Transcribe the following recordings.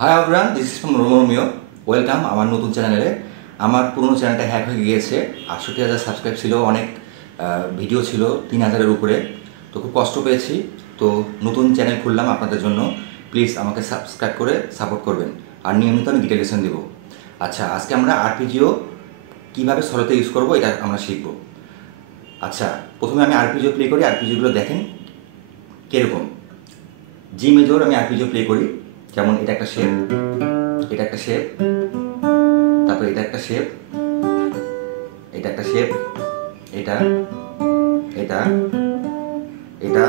Hi everyone, this is from Romeo. Welcome আমার নতুন চ্যানেলে। আমার পুরনো চ্যানেলটা হ্যাক হয়ে গিয়েছে। 68,000 সাবস্ক্রাইব ছিল, অনেক ভিডিও ছিল 3,000-এর উপরে। তো খুব কষ্ট পেয়েছি। তো নতুন চ্যানেল খুললাম আপনাদের জন্য। প্লিজ আমাকে সাবস্ক্রাইব করে সাপোর্ট করবেন। আর নিয়মিত আমি গিটার লেসন দেবো। আচ্ছা, আজকে আমরা আরপিজিও কীভাবে সলোতে ইউজ করবো এটা আমরা শিখব। আচ্ছা, প্রথমে আমি আরপিজিও প্লে করি। আরপিজিওগুলো দেখেন কীরকম। জি মেজর আমি আরপিজিও প্লে করি। যেমন এটা একটা শেপ, এটা একটা শেপ, তারপর এটা একটা শেপ, এটা একটা শেপ, এটা এটা এটা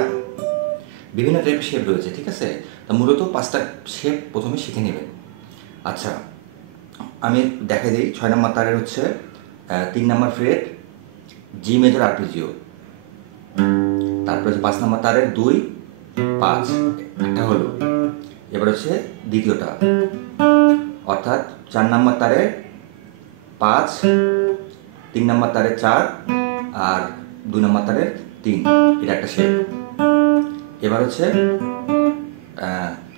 বিভিন্ন টাইপের শেপ রয়েছে, ঠিক আছে। তো মূলত 5টা শেপ প্রথমে শিখে নেবেন। আচ্ছা, আমি দেখাই দিই। 6 নম্বর তারের হচ্ছে 3 নম্বর ফ্রেট, জি মেজর আরপিজিও। তারপর হচ্ছে 5 নম্বর তারের 2, 5 একটা হলো। এবার হচ্ছে দ্বিতীয়টা, অর্থাৎ 4 নম্বর তারের 5, 3 নম্বর তারের 4 আর 2 নম্বর তারের 3, এটা একটা শেপ। এবার হচ্ছে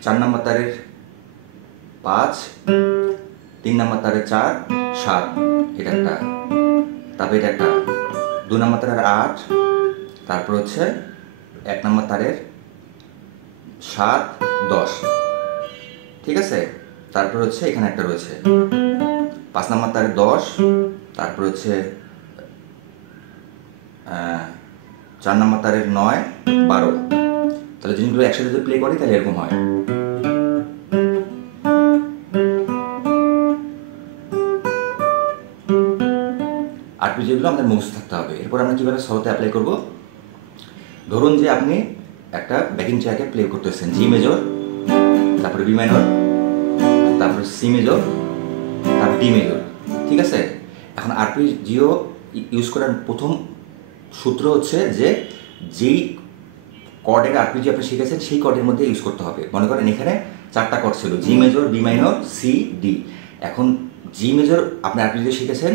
4 নম্বর তারের 5, 3 নম্বর তারের 4, 7, এটা একটা। তারপর এটা একটা 2 নম্বর তারের 8, তারপর হচ্ছে 1 নম্বর তারের 7, 10, ঠিক আছে। তারপর হচ্ছে এখানে একটা রয়েছে 5 নম্বর তারের 10, তারপর হচ্ছে 4 নম্বর তারের 9, 12। তাহলে জিনিসগুলো একসাথে যদি প্লে করি তাহলে এরকম হয়। আরপিজিওগুলো আমাদের মুখস্থ থাকতে হবে। এরপর আমরা কীভাবে সলোতে অ্যাপ্লাই করব। ধরুন যে আপনি একটা ব্যাকিং ট্র্যাকে প্লে করতেছেন, জি মেজর, তারপরে বি মাইনর, তারপরে সি মেজর, তারপর ডি মেজর, ঠিক আছে। এখন আরপিজিও ইউজ করার প্রথম সূত্র হচ্ছে যে যেই কর্ডের আরপিজিও আপনি শিখেছেন সেই কর্ডের মধ্যে ইউজ করতে হবে। মনে করেন এখানে 4টা কর্ড ছিল, G major, B minor, C, D. এখন জি মেজর আপনি আরপিজিও শিখেছেন,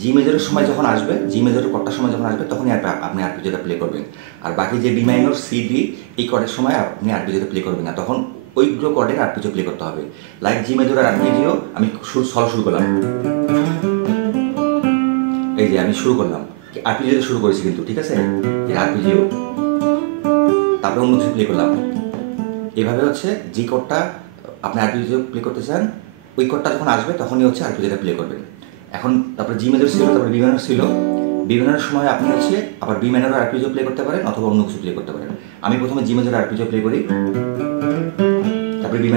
জি মেজরের সময় যখন আসবে, জি মেজরের কর্ডটার সময় যখন আসবে তখনই আপনি আরপিজিওটা প্লে করবেন। আর বাকি যে বি মাইনর, সি, ডি এই কর্ডের সময় আপনি আরপিজিওটা প্লে করবেন না, তখন ওইগুলো কর্ডের আরপিজিও প্লে করতে হবে। লাইক জি মেজরের আরপিজিও আমি শুরু করলাম, এই যে আমি শুরু করলাম, আরপিজিও শুরু করেছি কিন্তু, ঠিক আছে, এই আরপিজিও। তারপরে অন্য কিছু প্লে করলাম। এভাবে হচ্ছে যে কোডটা আপনি আরপিজিও প্লে করতে চান ওই কোডটা যখন আসবে তখনই হচ্ছে আরপিজিওটা প্লে করবেন। এখন তারপরে জি মেজর ছিল, তারপরে বি মাইনর ছিল। বি মাইনরের সময় আপনি হচ্ছে আবার বি মাইনর আরপিজিও প্লে করতে পারেন অথবা অন্য কিছু প্লে করতে পারেন। আমি প্রথমে জি মেজর আরপিজিও প্লে করি, তারপরে বি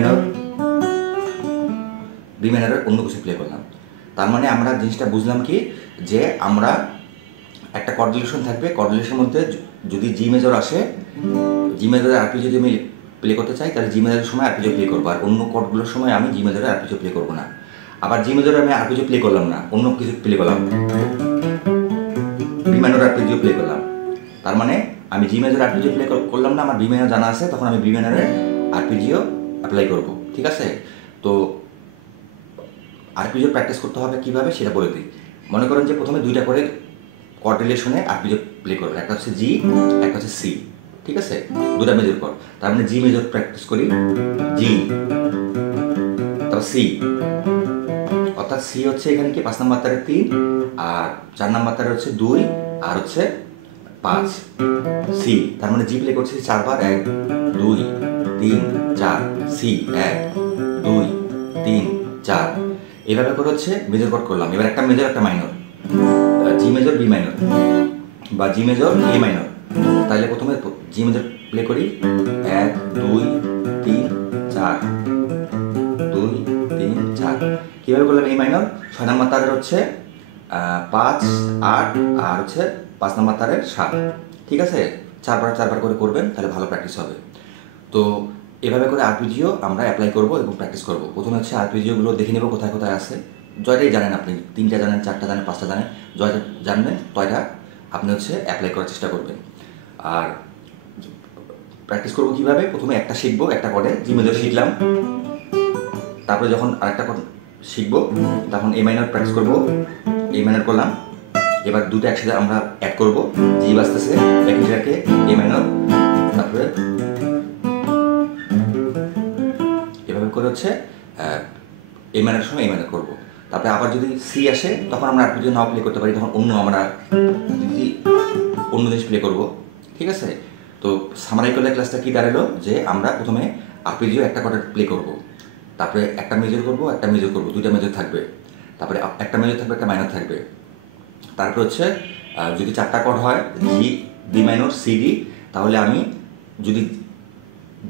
মাইনরের অন্য কিছু প্লে করলাম। তার মানে আমরা জিনিসটা বুঝলাম কি, যে আমরা একটা কর্ডিলেশন থাকবে, কর্ডিলেশনের মধ্যে যদি জি মেজর আসে, জি মেজরের আরপিজিও যদি আমি প্লে করতে চাই তাহলে জি মেজরের সময় আরপিজিও প্লে করবো, আর অন্য কর্ডগুলোর সময় আমি জি মেজরের আরপিজিও প্লে করবো না। আবার জি মেজরে আমি আরপিজিও প্লে করলাম না, অন্য কিছু প্লে করলাম, বি মাইনর আরপিজিও প্লে করলাম। তার মানে আমি জি মেজর আরপিজিও প্লে করলাম না, আমার বি মাইনর জানা আছে, তখন আমি বি মাইনরের আরপিজিও অ্যাপ্লাই করব, ঠিক আছে। তো আরপিজিও প্র্যাকটিস করতে হবে কীভাবে সেটা বলে দিই। মনে করেন যে প্রথমে 2টা করে কর্ড রিলেশনে আরপিজিও প্লে করবেন, একটা হচ্ছে জি, একটা হচ্ছে সি, ঠিক আছে, 2টা মেজর কর্ড। তার মানে জি মেজর প্র্যাকটিস করি, জি, তারপর সি, অর্থাৎ সি হচ্ছে এখানে কি 5 নম্বর তারের 3 আর 4 নম্বর তারের হচ্ছে 2 আর হচ্ছে 5, সি। তার মানে জি প্লে করছি 4 বার, 1 2 3 4, সি 1 2 3 4, এইভাবে করে হচ্ছে মেজর কর্ড করলাম। এবার একটা মেজর একটা minor, G major B minor বা জি মেজর এ মাইনর। তাহলে প্রথমে জি মেজর প্লে করি, 1 2 3 4 2 3 4। কীভাবে করলাম? এই মাইনর 6 নম্বর তারের হচ্ছে 5 8 আর হচ্ছে 5 নম্বর তারের 7, ঠিক আছে। 4বার করে করবেন, তাহলে ভালো প্র্যাকটিস হবে। তো এভাবে করে আরপিজিও আমরা অ্যাপ্লাই করব এবং প্র্যাকটিস করব। প্রথমে হচ্ছে আরপিজিওগুলো দেখে নেব কোথায় কোথায় আছে। জয়টাই জানেন আপনি, 3টা জানেন, 4টা জানেন, 5টা জানেন, জয়টা জানবেন, তয়টা আপনি হচ্ছে অ্যাপ্লাই করার চেষ্টা করবেন। আর প্র্যাকটিস করবো কীভাবে? প্রথমে একটা শিখবো, একটা কর্ডে জি মেজর শিখলাম, তারপরে যখন আরেকটা কর্ড শিখবো তখন এ মাইনর প্র্যাকটিস করবো, এ মাইনর করলাম। এবার দুটো একসাথে আমরা অ্যাড করবো, জি বাজতেছে, ব্যাকিং ট্র্যাকে এ মাইনর, তারপরে এভাবে করে হচ্ছে এ মাইনরের সময় এ মাইনর করবো। তারপরে আবার যদি সি আসে তখন আমরা আরপিজিও নাও প্লে করতে পারি, তখন আমরা যদি অন্য জিনিস প্লে করবো। ঠিক আছে, তো সামারাই করলে ক্লাসটা কী দাঁড়ালো যে আমরা প্রথমে আরপিজিও একটা কর্ডের প্লে করবো, তারপরে একটা মেজর করবো, দুইটা মেজর থাকবে, তারপরে একটা মেজর থাকবে, একটা মাইনর থাকবে। তারপরে হচ্ছে যদি 4টা কর্ড হয় জি, বি মাইনর, সি, ডি, তাহলে আমি যদি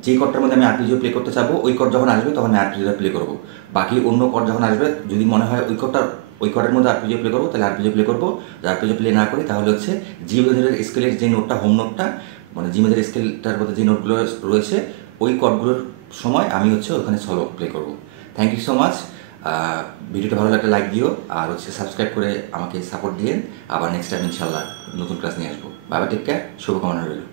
যে কর্ডটার মধ্যে আমি আরপিজিও প্লে করতে চাবো ওই কর্ড যখন আসবে তখন আমি আরপিজিও প্লে করবো। বাকি অন্য কর্ড যখন আসবে যদি মনে হয় ওই কর্ডের মধ্যে আরপিজিও প্লে করবো তাহলে আরপিজিও প্লে করবো। যদি আরপিজিও প্লে না করি তাহলে হচ্ছে জি মেজরের স্কেলের যে নোটটা, হোম নোটটা, মানে জি মেজরের স্কেলটার মধ্যে যে নোটগুলো রয়েছে ওই কর্ডগুলোর সময় আমি হচ্ছে ওখানে সলো প্লে করবো। Thank you so much. ভিডিওটা ভালো লাগলে লাইক দিও, আর হচ্ছে সাবস্ক্রাইব করে আমাকে সাপোর্ট দিয়ে আবার নেক্সট টাইম ইনশাল্লাহ নতুন ক্লাস নিয়ে আসবো। বাই বাই, টেক কেয়ার, শুভকামনা রইল।